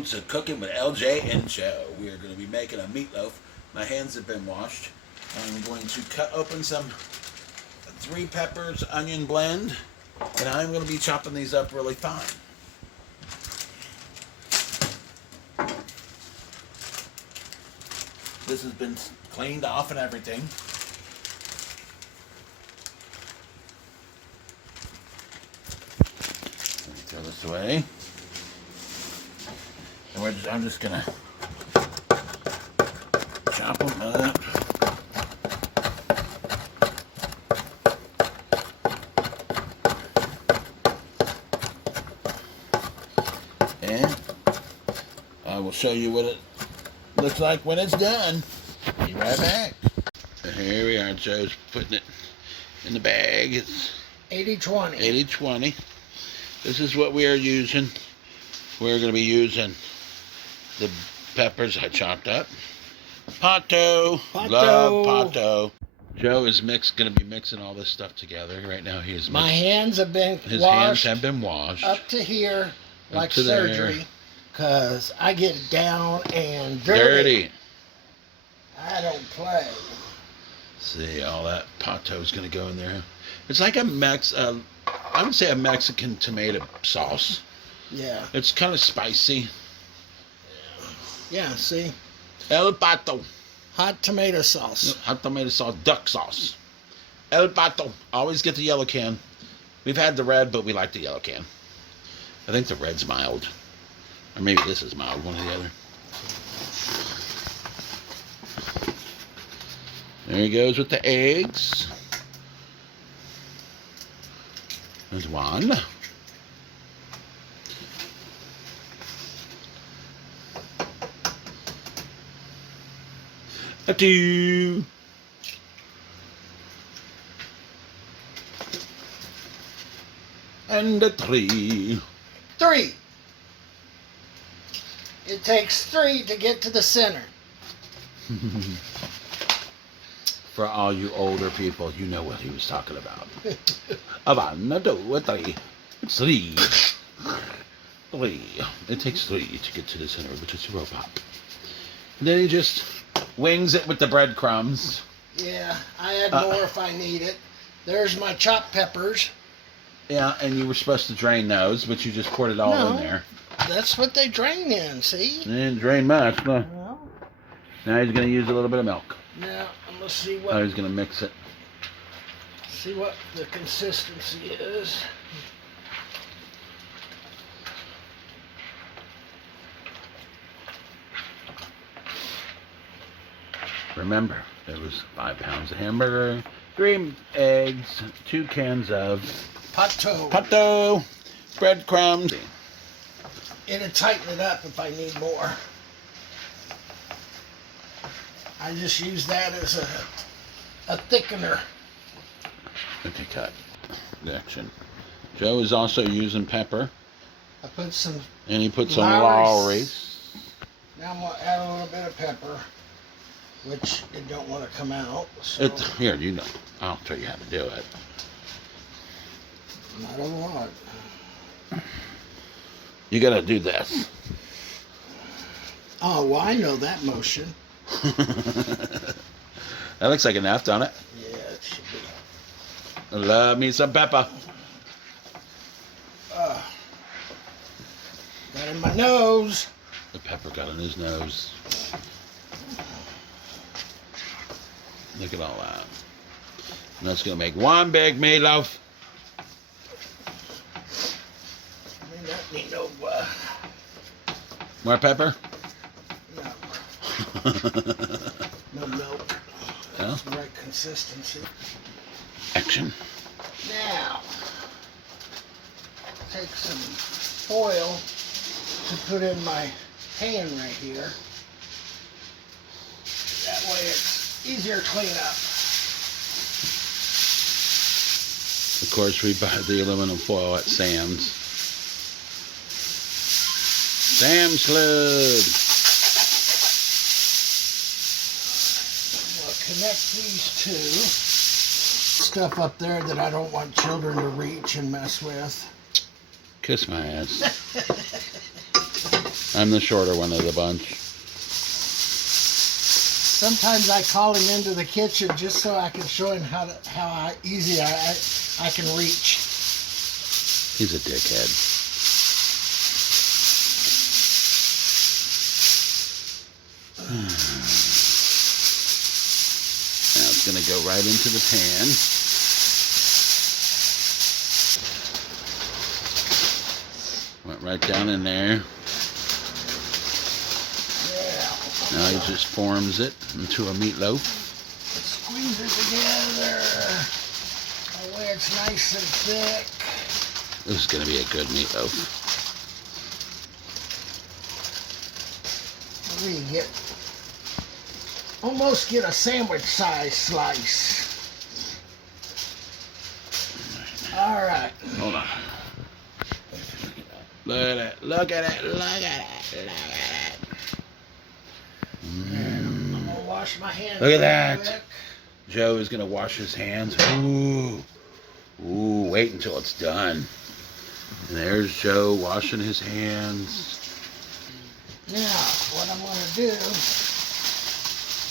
welcome to Cooking with LJ and Joe. We are going to be making a meatloaf. My hands have been washed. I'm going to cut open some 3 peppers onion blend, and I'm going to be chopping these up really fine. This has been cleaned off and everything. Let me throw this away. And I'm just gonna chop them up. And I will show you what it looks like when it's done. Be right back. And here we are. Joe's putting it in the bag. It's 80-20. 80-20. This is what we are using. We're going to be using the peppers I chopped up. Pato. Love pato. Joe is going to be mixing all this stuff together. Right now he is My hands have been His washed hands have been washed. up to here like to surgery because I get down and dirty. Dirty. I don't play. See, all that pato is going to go in there. It's like I would say a Mexican tomato sauce. Yeah. It's kind of spicy. Yeah, see? El pato. Hot tomato sauce. Hot tomato sauce, duck sauce. El pato. Always get the yellow can. We've had the red, but we like the yellow can. I think the red's mild. Or maybe this is mild, one or the other. There he goes with the eggs. There's one. A 2. And a 3. 3. It takes 3 to get to the center. For all you older people, you know what he was talking about. A 1, a 2, a 3. It's 3. 3. It takes 3 to get to the center of the Tootsie Roll Pop. And then he just wings it with the breadcrumbs. Yeah, I add more if I need it. There's my chopped peppers. Yeah, and you were supposed to drain those, but you just poured it all in there. That's what they drain in, see? It didn't drain much. No. Well, Now he's going to use a little bit of milk. now I'm going to see Now he's going to mix it. see what the consistency is. Remember, there was 5 pounds of hamburger, 3 eggs, 2 cans of pato, breadcrumbs. It'll tighten it up if I need more. I just use that as a thickener. Okay, cut. Action. Joe is also using pepper. I put some And he put some Lowry. Lowry. Now I'm going to add a little bit of pepper, which it don't want to come out. So Here, you know. I'll show you how to do it. not a lot. You got to do this. Oh, well, I know that motion. That looks like enough, don't it? Yeah, it should be. Love me some pepper. Got in my nose. The pepper got in his nose. Look at all that. And that's going to make one big meatloaf. I mean, that need no, More pepper? no, no milk. Yeah. That's the right consistency. Action. Now, take some foil to put in my pan right here. That way it's easier to clean up. Of course, we buy the aluminum foil at Sam's. Sam's Club. I'll connect these two. Stuff up there that I don't want children to reach and mess with. Kiss my ass. I'm the shorter one of the bunch. Sometimes I call him into the kitchen just so I can show him how easy I can reach. He's a dickhead. Now it's going to go right into the pan. Went right down in there. Now he just forms it into a meatloaf. Squeeze it together. That way it's nice and thick. This is going to be a good meatloaf. We almost get a sandwich size slice. All right. Hold on. Look at it. Look at it. Look at it. Look at it. I'm gonna wash my hands. Look at that. Quick. Joe is going to wash his hands. Ooh. Ooh, wait until it's done. And there's Joe washing his hands. Now, what I'm going to do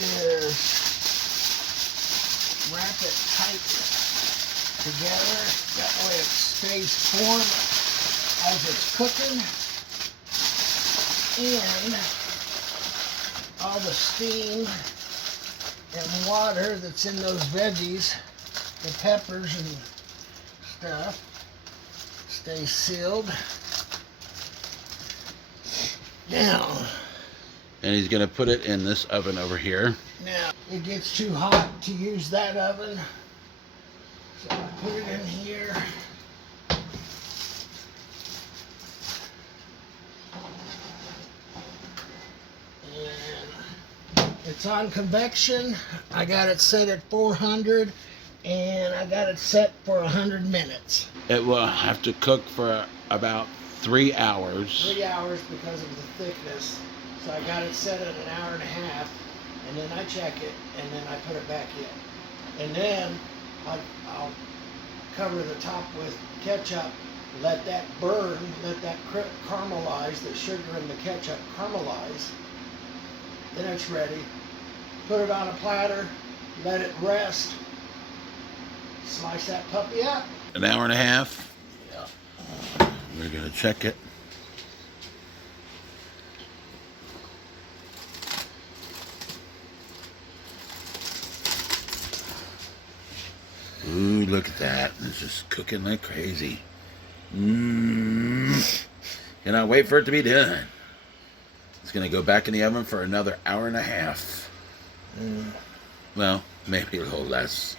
is wrap it tight together. That way it stays formed as it's cooking. And all the steam and water that's in those veggies, the peppers and stuff, stay sealed. Now, And he's going to put it in this oven over here. now it gets too hot to use that oven, so I put it in here. And it's on convection. I got it set at 400, and I got it set for 100 minutes. It will have to cook for about 3 hours. 3 hours because of the thickness. So I got it set at an hour and a half, and then I check it, and then I put it back in. And then I'll cover the top with ketchup, let that burn, let that caramelize, the sugar and the ketchup caramelize. Then it's ready. Put it on a platter, let it rest, slice that puppy up. An hour and a half. Yeah. We're going to check it. Ooh, look at that. It's just cooking like crazy. Cannot wait for it to be done. It's going to go back in the oven for another hour and a half. Well, maybe a little less.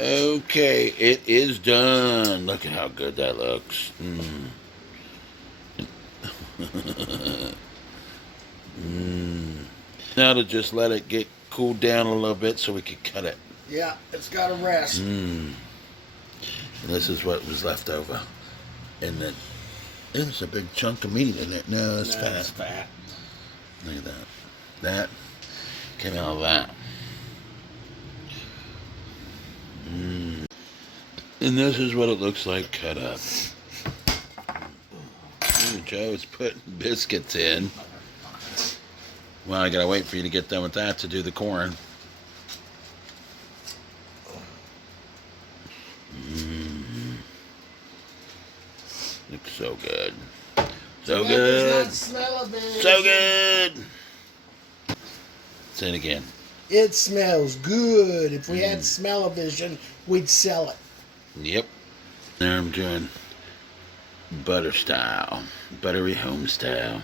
Okay, it is done. Look at how good that looks. Now to just let it get cooled down a little bit so we can cut it. Yeah, it's got to rest. And this is what was left over. And then there's a big chunk of meat in it. No, it's fat. It's fat. Look at that. That came out of that. And this is what it looks like cut up. Ooh, Joe's putting biscuits in. Well, I gotta wait for you to get done with that to do the corn. Looks so good. So good. So good. Say it again. It smells good. If we had smell-o-vision, we'd sell it. Yep. Now I'm doing butter style. Buttery home style.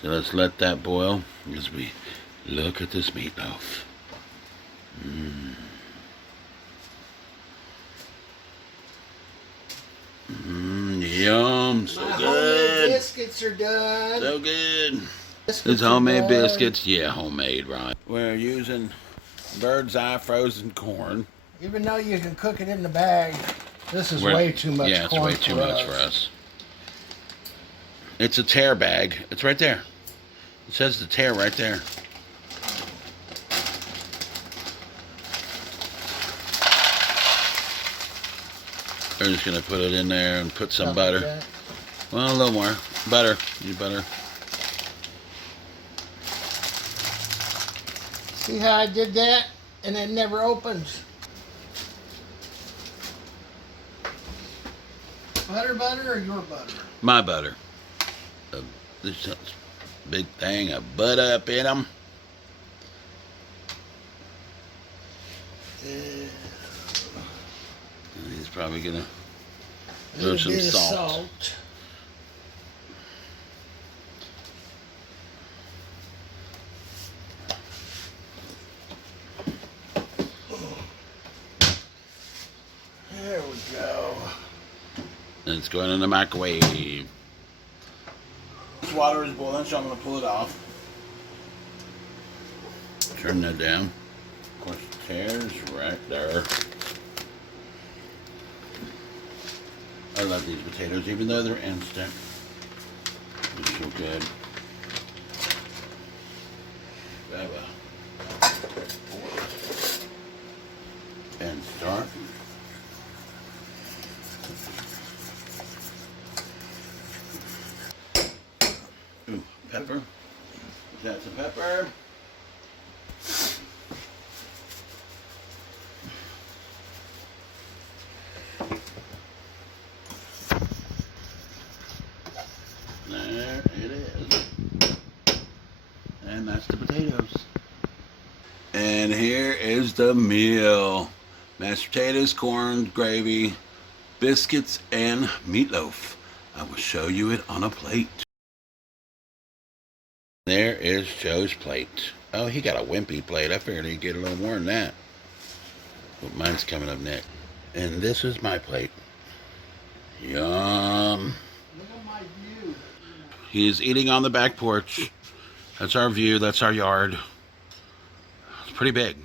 So let's let that boil as we look at this meatloaf. Yum, so My good. homemade biscuits are done. So good. Biscuits It's are homemade done. biscuits. Yeah, homemade, right? We're using bird's eye frozen corn. Even though you can cook it in the bag, this is We're- way too much Yeah, it's corn way too much for us. It's a tear bag. It's right there. It says the tear right there. We're just gonna put it in there and put some Something like butter. that. Well, a little more butter. You butter. See how I did that? And it never opens. Butter or your butter? My butter. This big thing of butter up in them. He's probably gonna throw some bit salt. of salt. There we go. And it's going in the microwave. This water is boiling, so I'm gonna pull it off. Turn that down. Of course, the tear's right there. I love these potatoes, even though they're instant. They're so good. Grab and start. Ooh, pepper. That's some pepper. There it is. And that's the potatoes. And here is the meal. Mashed potatoes, corn, gravy, biscuits, and meatloaf. I will show you it on a plate. There is Joe's plate. Oh, he got a wimpy plate. I figured he'd get a little more than that. But mine's coming up next. And this is my plate. Yum. Look at my view. He's eating on the back porch. That's our view. That's our yard. It's pretty big.